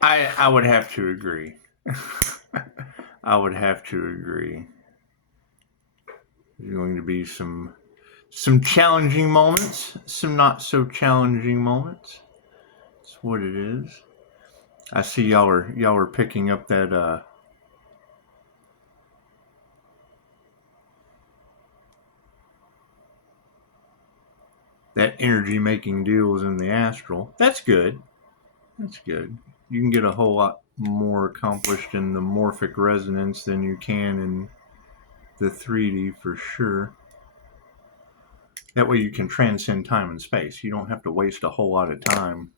I would have to agree. I would have to agree. There's going to be some challenging moments, some not so challenging moments. That's what it is. I see y'all are picking up that energy making deals in the astral. That's good. That's good. You can get a whole lot more accomplished in the morphic resonance than you can in the 3D for sure. That way you can transcend time and space. You don't have to waste a whole lot of time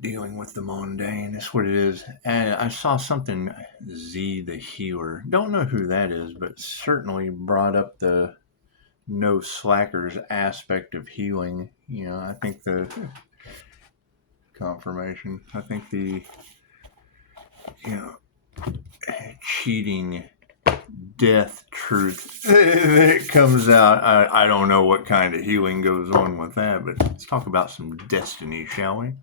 dealing with the mundane. That's what it is. And I saw something, Z the Healer. Don't know who that is, but certainly brought up the no slackers aspect of healing. I think the confirmation, I think the, you know, cheating death truth that comes out. I don't know what kind of healing goes on with that, but let's talk about some destiny, shall we?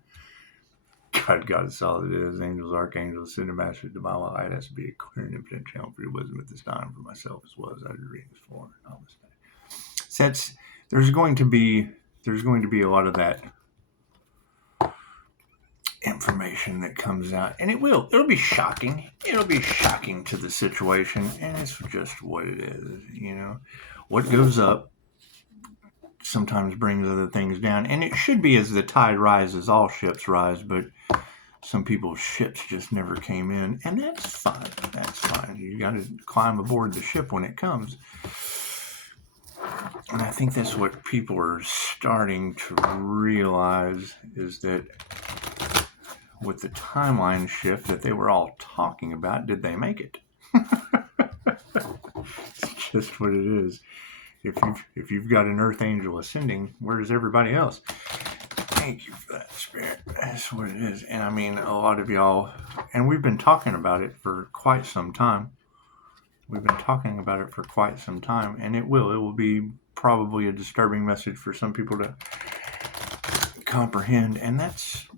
God is all it is. Angels, archangels, send a message to my light. Has to be a clear and infinite channel for your wisdom at this time for myself as well as I read this for. So there's going to be a lot of that information that comes out, and it'll be shocking. It'll be shocking to the situation, and it's just what it is. What goes up sometimes brings other things down, and it should be as the tide rises, all ships rise, but some people's ships just never came in, and that's fine. That's fine. You got to climb aboard the ship when it comes. And I think that's what people are starting to realize, is that with the timeline shift that they were all talking about, did they make it? It's just what it is. If you've got an earth angel ascending, where's everybody else? Thank you for that, Spirit. That's what it is. And I mean, a lot of y'all, and we've been talking about it for quite some time. And it will be probably a disturbing message for some people to comprehend, and that's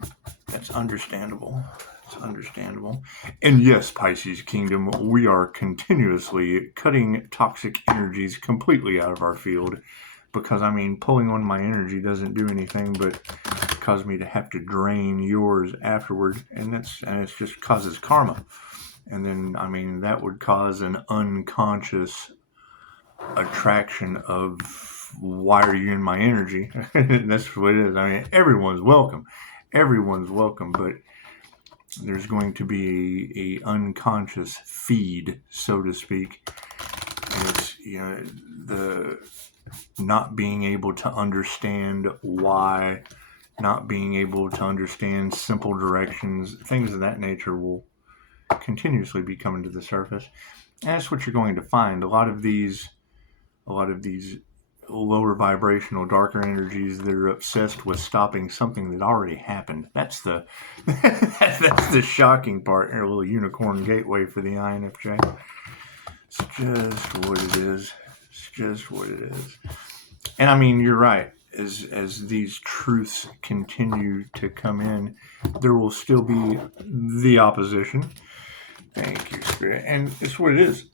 understandable. It's understandable. And yes, Pisces Kingdom, we are continuously cutting toxic energies completely out of our field, because I mean, pulling on my energy doesn't do anything but cause me to have to drain yours afterward, and it just causes karma. And then, I mean, that would cause an unconscious attraction of, why are you in my energy? That's what it is. I mean, everyone's welcome, but there's going to be a unconscious feed, so to speak. And it's, the not being able to understand why, not being able to understand simple directions, things of that nature will continuously be coming to the surface. And that's what you're going to find. A lot of these lower vibrational, darker energies that are obsessed with stopping something that already happened. That's the that's the shocking part. A little unicorn gateway for the INFJ. It's just what it is. It's just what it is. And I mean, you're right. As these truths continue to come in, there will still be the opposition. Thank you, Spirit. And it's what it is.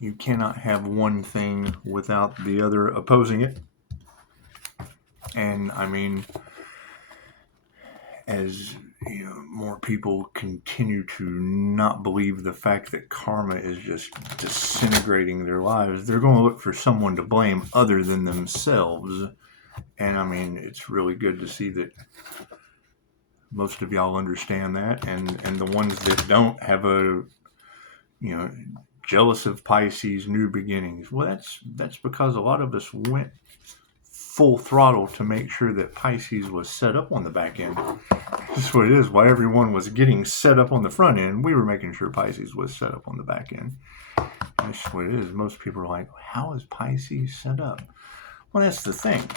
You cannot have one thing without the other opposing it. And I mean, as more people continue to not believe the fact that karma is just disintegrating their lives, they're going to look for someone to blame other than themselves. And I mean, it's really good to see that most of y'all understand that, and the ones that don't have a, jealous of Pisces new beginnings. Well, that's because a lot of us went full throttle to make sure that Pisces was set up on the back end. That's what it is. While everyone was getting set up on the front end, we were making sure Pisces was set up on the back end. That's what it is. Most people are like, how is Pisces set up? Well, that's the thing.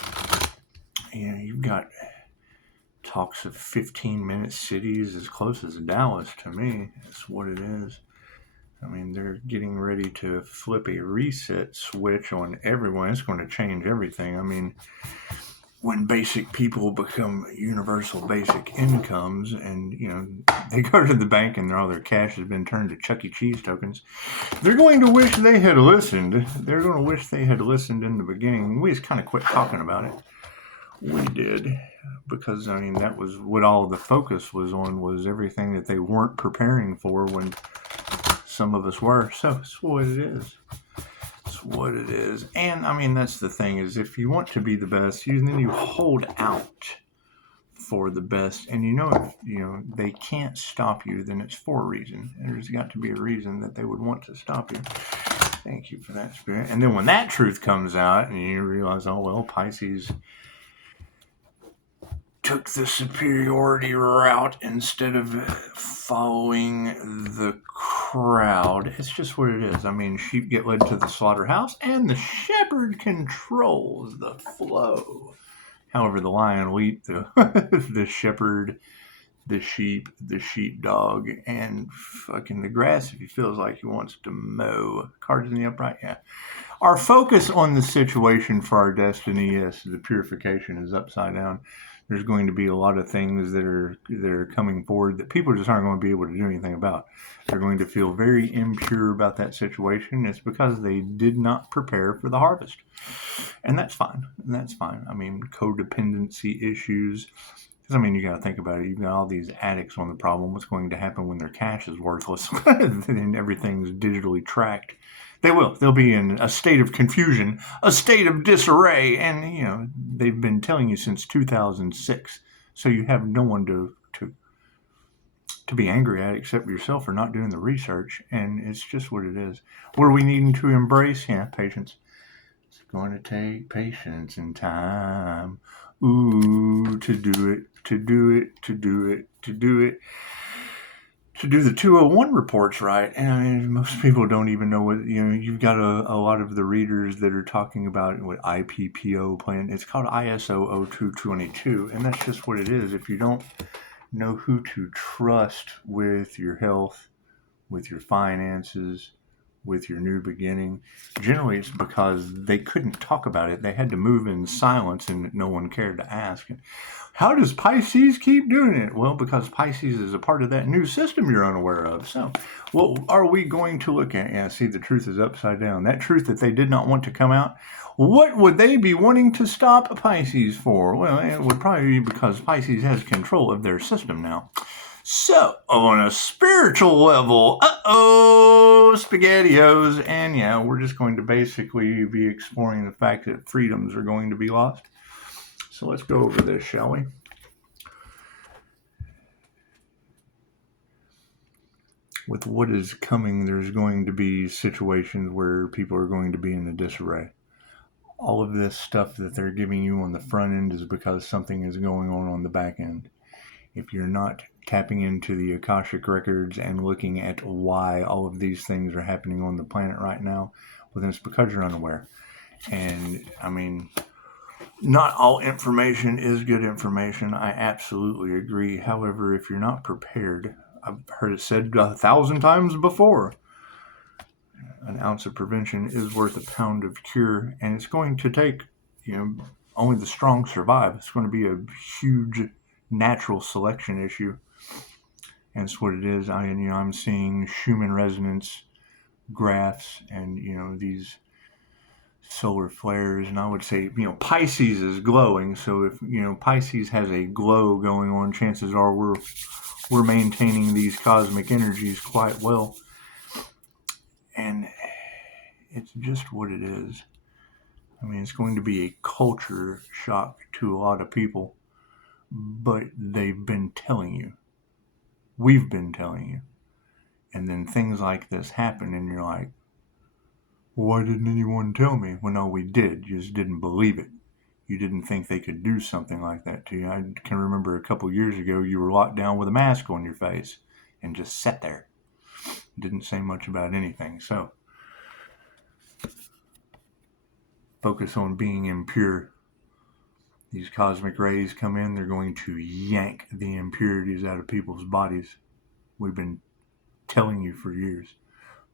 You've got talks of 15-minute cities as close as Dallas to me. That's what it is. I mean, they're getting ready to flip a reset switch on everyone. It's going to change everything. I mean, when basic people become universal basic incomes and, they go to the bank and all their cash has been turned to Chuck E. Cheese tokens, they're going to wish they had listened. They're going to wish they had listened in the beginning. We just kind of quit talking about it. We did. Because, that was what all the focus was on, was everything that they weren't preparing for when some of us were. So it's what it is. It's what it is. And, that's the thing, is if you want to be the best, then you hold out for the best. And if they can't stop you, then it's for a reason. There's got to be a reason that they would want to stop you. Thank you for that, Spirit. And then when that truth comes out and you realize, oh, well, Pisces took the superiority route instead of following the crowd. It's just what it is. Sheep get led to the slaughterhouse, and the shepherd controls the flow. However, the lion will eat the shepherd, the sheep, the sheepdog, and fucking the grass if he feels like he wants to mow. Cards in the upright, yeah. Our focus on the situation for our destiny, yes, the purification is upside down. There's going to be a lot of things that are coming forward that people just aren't going to be able to do anything about. They're going to feel very impure about that situation. It's because they did not prepare for the harvest. And that's fine. Codependency issues. Because, you got to think about it. You've got all these addicts on the problem. What's going to happen when their cash is worthless and everything's digitally tracked? They'll be in a state of confusion, a state of disarray, and, they've been telling you since 2006, so you have no one to be angry at except yourself for not doing the research, and it's just what it is. What are we needing to embrace? Yeah, patience. It's going to take patience and time, to do it. To do the 201 reports right. And most people don't even know what, you've got a lot of the readers that are talking about what IPPO plan. It's called ISO 0222. And that's just what it is. If you don't know who to trust with your health, with your finances, with your new beginning, generally it's because they couldn't talk about it. They had to move in silence and no one cared to ask. How does Pisces keep doing it? Well, because Pisces is a part of that new system you're unaware of. So, what are we going to look at? Yeah, see, the truth is upside down. That truth that they did not want to come out, what would they be wanting to stop Pisces for? Well, it would probably be because Pisces has control of their system now. So, on a spiritual level, SpaghettiOs, and yeah, we're just going to basically be exploring the fact that freedoms are going to be lost. So let's go over this, shall we? With what is coming, there's going to be situations where people are going to be in a disarray. All of this stuff that they're giving you on the front end is because something is going on the back end. If you're not tapping into the Akashic records and looking at why all of these things are happening on the planet right now, well, then it's because you're unaware. And, not all information is good information. I absolutely agree. However, if you're not prepared, I've heard it said 1,000 times before, an ounce of prevention is worth a pound of cure. And it's going to take, only the strong survive. It's going to be a huge natural selection issue. And it's what it is. I'm seeing Schumann resonance graphs and, these solar flares, and I would say, Pisces is glowing. So if, Pisces has a glow going on, chances are we're maintaining these cosmic energies quite well. And it's just what it is. It's going to be a culture shock to a lot of people, but they've been telling you. We've been telling you. And then things like this happen, and you're like, why didn't anyone tell me? Well, no, we did. You just didn't believe it. You didn't think they could do something like that to you. I can remember a couple years ago, you were locked down with a mask on your face and just sat there. Didn't say much about anything. So, focus on being impure. These cosmic rays come in, they're going to yank the impurities out of people's bodies. We've been telling you for years.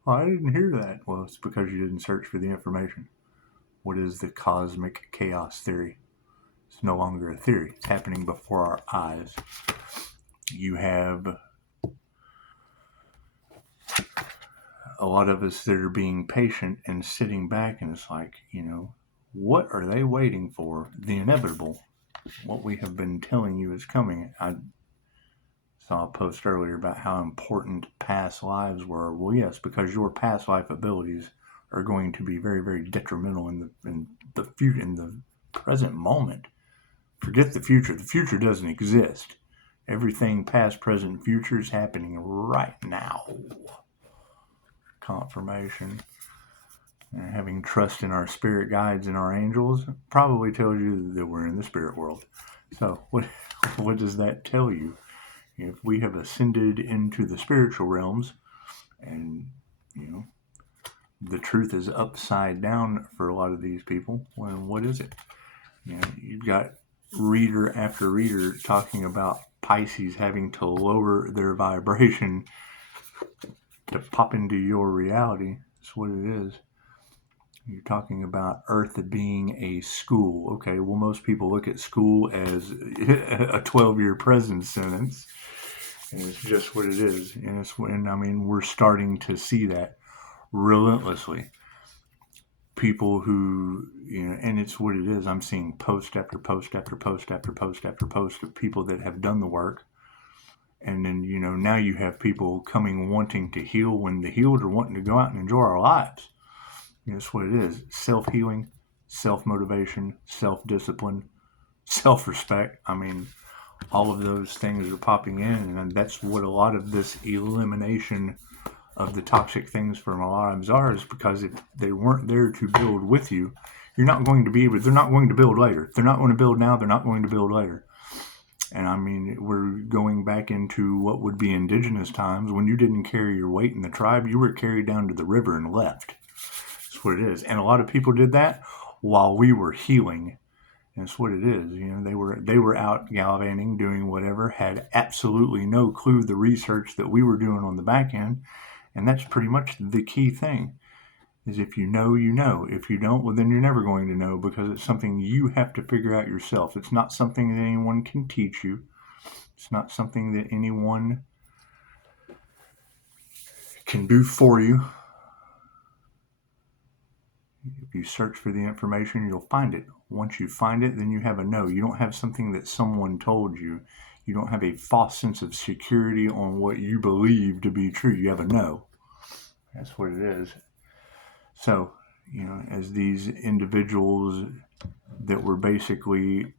Well, I didn't hear that. Well, it's because you didn't search for the information. What is the cosmic chaos theory? It's no longer a theory. It's happening before our eyes. You have a lot of us that are being patient and sitting back, and it's like, what are they waiting for? The inevitable. What we have been telling you is coming. I saw a post earlier about how important past lives were. Well, yes, because your past life abilities are going to be very, very detrimental in the future, in the present moment. Forget the future. The future doesn't exist. Everything past, present, future is happening right now. Confirmation. And having trust in our spirit guides and our angels probably tells you that we're in the spirit world. So what does that tell you? If we have ascended into the spiritual realms and, the truth is upside down for a lot of these people, well, what is it? You've got reader after reader talking about Pisces having to lower their vibration to pop into your reality. That's what it is. You're talking about Earth being a school. Okay, well, most people look at school as a 12-year prison sentence, and it's just what it is. And we're starting to see that relentlessly. People who, and it's what it is. I'm seeing post after post after post after post after post of people that have done the work. And then, now you have people coming wanting to heal when the healed are wanting to go out and enjoy our lives. That's what it is. Self-healing, self-motivation, self-discipline, self-respect. All of those things are popping in, and that's what a lot of this elimination of the toxic things from our lives are, is because if they weren't there to build with you, you're not going to be able, they're not going to build later. If they're not going to build now, they're not going to build later. And we're going back into what would be indigenous times. When you didn't carry your weight in the tribe, you were carried down to the river and left. That's what it is. And a lot of people did that while we were healing. And that's what it is. They were out gallivanting, doing whatever, had absolutely no clue the research that we were doing on the back end. And that's pretty much the key thing, is if you know, you know. If you don't, well, then you're never going to know, because it's something you have to figure out yourself. It's not something that anyone can teach you. It's not something that anyone can do for you. If you search for the information, you'll find it. Once you find it, then you have a know. You don't have something that someone told you. You don't have a false sense of security on what you believe to be true. You have a know. That's what it is. So, as these individuals that were basically,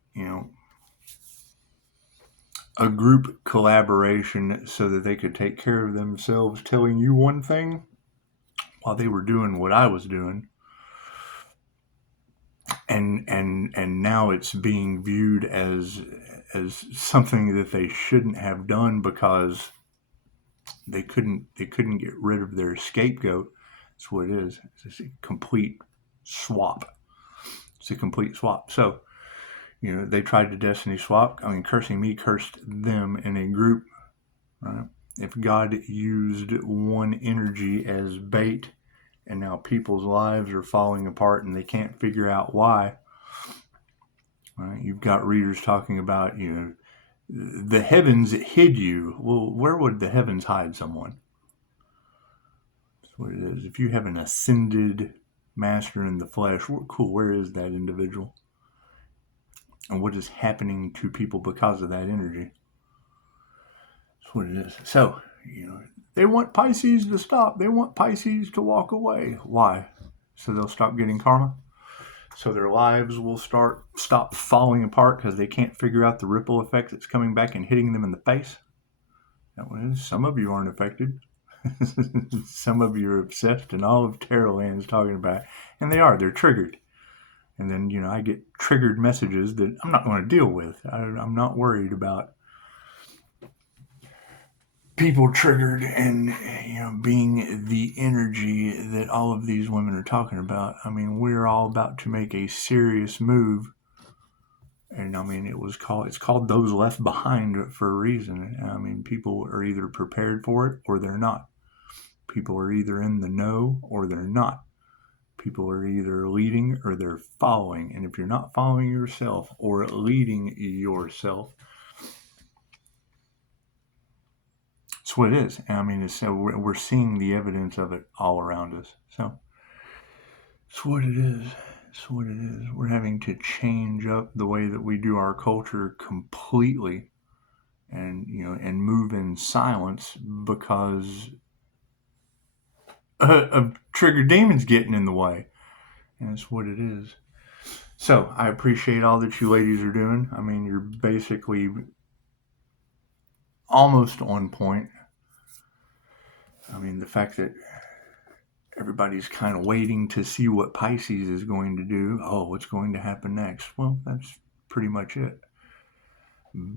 a group collaboration so that they could take care of themselves, telling you one thing while they were doing what I was doing. And now it's being viewed as something that they shouldn't have done, because they couldn't get rid of their scapegoat. That's what it is. It's a complete swap. It's a complete swap. So, they tried to destiny swap. Cursing me cursed them in a group. Right? If God used one energy as bait, and now people's lives are falling apart and they can't figure out why. Right? You've got readers talking about, the heavens hid you. Well, where would the heavens hide someone? That's what it is. If you have an ascended master in the flesh, cool, where is that individual? And what is happening to people because of that energy? That's what it is. So, they want Pisces to stop. They want Pisces to walk away. Why? So they'll stop getting karma? So their lives will stop falling apart because they can't figure out the ripple effect that's coming back and hitting them in the face? Some of you aren't affected. Some of you are obsessed, and all of Tarot Land is talking about, and they're triggered. And then, I get triggered messages that I'm not going to deal with. I'm not worried about people triggered and, being the energy that all of these women are talking about. We're all about to make a serious move. And it's called Those Left Behind for a reason. People are either prepared for it or they're not. People are either in the know or they're not. People are either leading or they're following. And if you're not following yourself or leading yourself, it's what it is. I mean, we're seeing the evidence of it all around us. So it's what it is. It's what it is. We're having to change up the way that we do our culture completely, and move in silence because of triggered demons getting in the way. And that's what it is. So I appreciate all that you ladies are doing. I mean, you're basically almost on point. I mean, the fact that everybody's kind of waiting to see what Pisces is going to do. Oh, what's going to happen next? Well, that's pretty much it.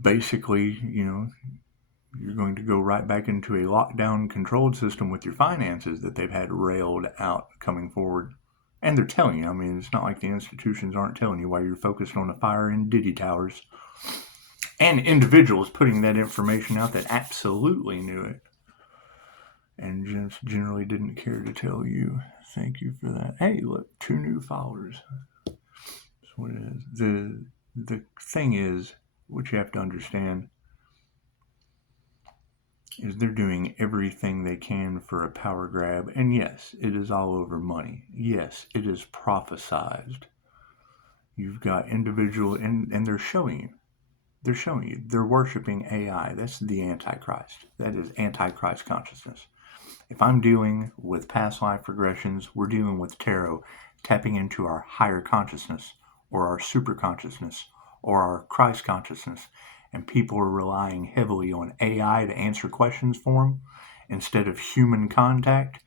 Basically, you're going to go right back into a lockdown controlled system with your finances that they've had railed out coming forward. And they're telling you, I mean, it's not like the institutions aren't telling you why you're focused on a fire in Diddy Towers. And individuals putting that information out that absolutely knew it and just generally didn't care to tell you. Thank you for that. Hey, look, 2 new followers. That's what it is. The thing is, what you have to understand is they're doing everything they can for a power grab. And yes, it is all over money. Yes, it is prophesized. You've got individual, and they're showing you. They're worshiping AI. That's the Antichrist. That is Antichrist consciousness. If I'm dealing with past life regressions, we're dealing with tarot, tapping into our higher consciousness or our super consciousness or our Christ consciousness. And people are relying heavily on AI to answer questions for them instead of human contact.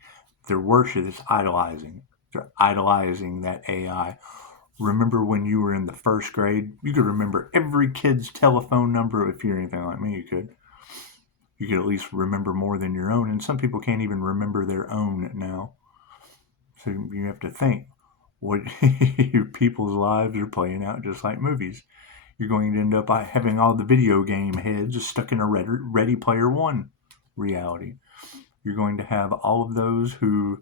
Their worship is idolizing. They're idolizing that AI. Remember when you were in the first grade, you could remember every kid's telephone number. If you're anything like me, you could at least remember more than your own. And some people can't even remember their own now. So you have to think what your people's lives are playing out just like movies. You're going to end up having all the video game heads stuck in a Ready Player One reality. You're going to have all of those who,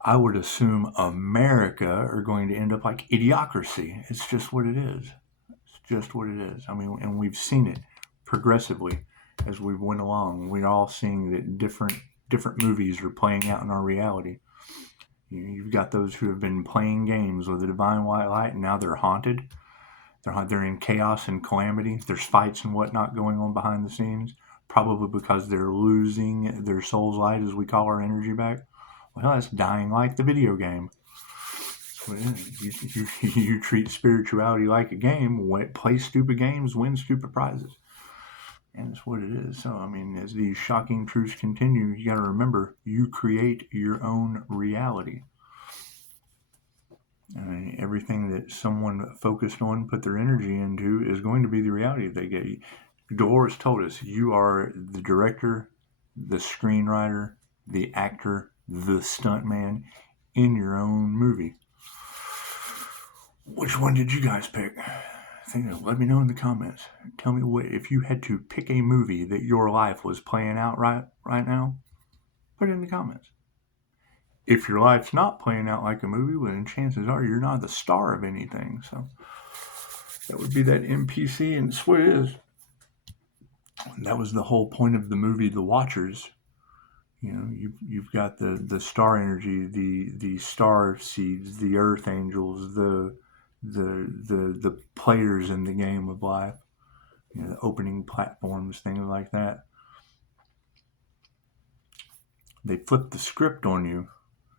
I would assume America, are going to end up like Idiocracy. It's just what it is. It's just what it is. I mean, and we've seen it progressively as we went along. We're all seeing that different movies are playing out in our reality. You've got those who have been playing games with the divine white light, and now they're haunted. They're in chaos and calamity. There's fights and whatnot going on behind the scenes, probably because they're losing their soul's light, as we call our energy back. Well, that's dying like the video game. That's what it is. You treat spirituality like a game. Play stupid games, win stupid prizes. And it's what it is. So, I mean, as these shocking truths continue, you got to remember, you create your own reality. I mean, everything that someone focused on, put their energy into, is going to be the reality they get. Dolores told us, you are the director, the screenwriter, the actor, the stuntman in your own movie. Which one did you guys pick? Let me know in the comments. Tell me what, if you had to pick a movie that your life was playing out right now, put it in the comments. If your life's not playing out like a movie, well, then chances are you're not the star of anything. So that would be that NPC, and it's what it is. That was the whole point of the movie, The Watchers. You've got the star energy, the star seeds, the earth angels, the players in the game of life, the opening platforms, things like that. They flip the script on you.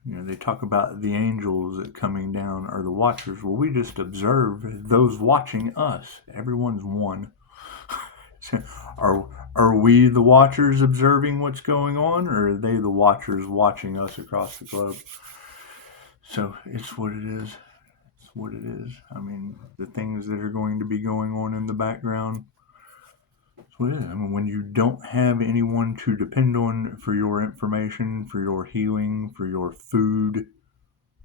They talk about the angels coming down or the watchers. Well, we just observe those watching us. Everyone's one. Are we the watchers observing what's going on, or are they the watchers watching us across the globe? So it's what it is. It's what it is. I mean, the things that are going to be going on in the background. It's what it is. I mean, when you don't have anyone to depend on for your information, for your healing, for your food,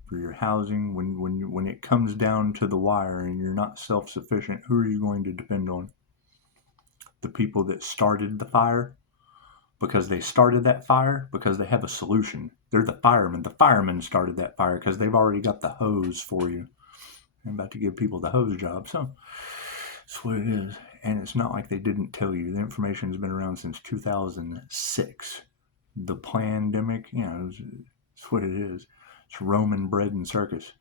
for your housing, when it comes down to the wire and you're not self-sufficient, who are you going to depend on? The people that started the fire? because they started that fire, because they have a solution. They're the firemen. The firemen started that fire because they've already got the hose for you. I'm about to give people the hose job. So that's what it is. And it's not like they didn't tell you. The information's been around since 2006. The pandemic, it's what it is. It's Roman bread and circus.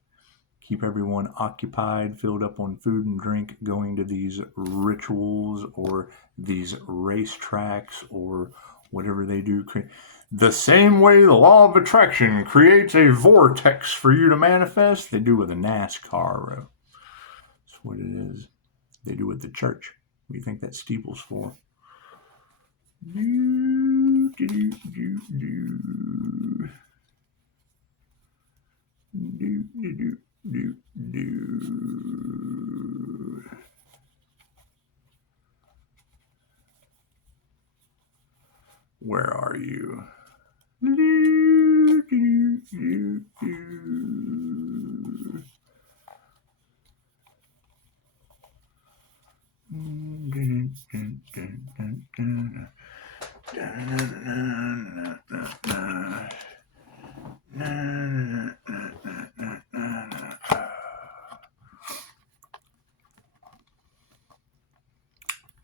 Keep everyone occupied, filled up on food and drink, going to these rituals or these racetracks or whatever they do. The same way the law of attraction creates a vortex for you to manifest, they do with a NASCAR. That's what it is. They do with the church. What do you think that steeple's for? Where are you?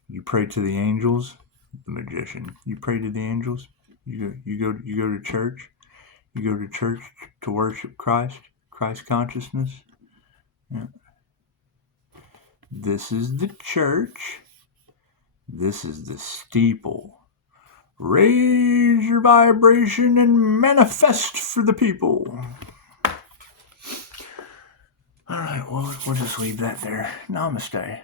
You pray to the angels, the magician. You pray to the angels. You go to church. You go to church to worship Christ consciousness. Yeah. This is the church. This is the steeple. Raise your vibration and manifest for the people. All right, well, we'll just leave that there. Namaste.